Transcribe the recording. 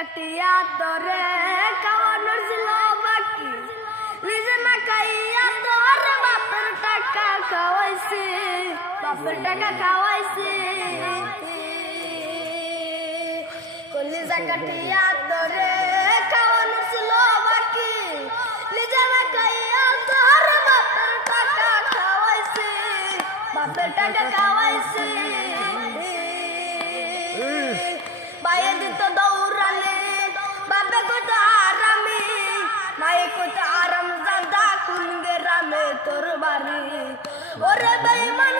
কাটিয়া তোরে খাওয়ানোর ছিল বাকি, নিজে না খাইয়া তোর বাপের টাকা খাওয়াইছি, বাপের টাকা খাওয়াইছি। কলিজা কাটিয়া তোরে খাওয়ানোর ছিল বাকি, নিজে না খাইয়া তোর বাপের টাকা খাওয়াইছি, বাপের টাকা খাওয়াইছি। বাইরে দিত দৌড়ালে বাপে কত আরামি, মায়ে কত আরাম জাদা কোন গ্রামে তোর বাড়ি। ওরে বেঈমান